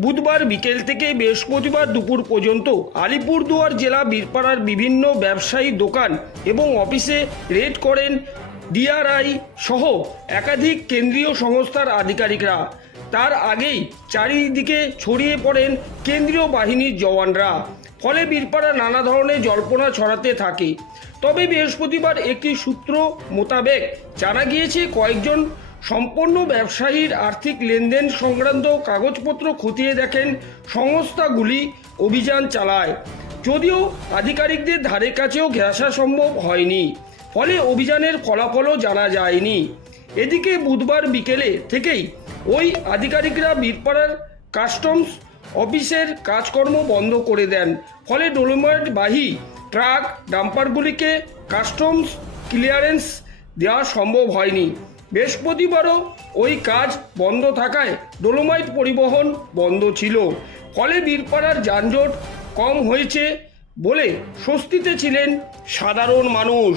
বুধবার বিকেল থেকে বৃহস্পতিবার দুপুর পর্যন্ত আলিপুরদুয়ার জেলা বীরপাড়ার বিভিন্ন ব্যবসায়ী দোকান এবং অফিসে রেড করেন ডিআরআই সহ একাধিক কেন্দ্রীয় সংস্থার আধিকারিকরা। তার আগেই চারিদিকে ছড়িয়ে পড়েন কেন্দ্রীয় বাহিনীর জওয়ানরা। ফলে বীরপাড়া নানা ধরনের জল্পনা ছড়াতে থাকে। তবে বৃহস্পতিবার একটি সূত্র মোতাবেক জানা গিয়েছে, কয়েকজন সম্পন্ন ব্যবসায়ীর আর্থিক লেনদেন সংক্রান্ত কাগজপত্র খতিয়ে দেখেন সংস্থাগুলি অভিযান চালায়। যদিও আধিকারিকদের ধারে কাছেও ঘেঁষা সম্ভব হয়নি, ফলে অভিযানের ফলাফলও জানা যায়নি। এদিকে বুধবার বিকেলে থেকেই ওই আধিকারিকরা বীরপাড়ার কাস্টমস অফিসের কাজকর্ম বন্ধ করে দেন, ফলে বাহী ট্রাক ডাম্পারগুলিকে কাস্টমস ক্লিয়ারেন্স দেওয়া সম্ভব হয়নি। বৃহস্পতিবারও ওই কাজ বন্ধ থাকায় ডোলোমাইট পরিবহন বন্ধ ছিল। ফলে বীরপাড়ার যানজট কম হয়েছে বলে স্বস্তিতে ছিলেন সাধারণ মানুষ।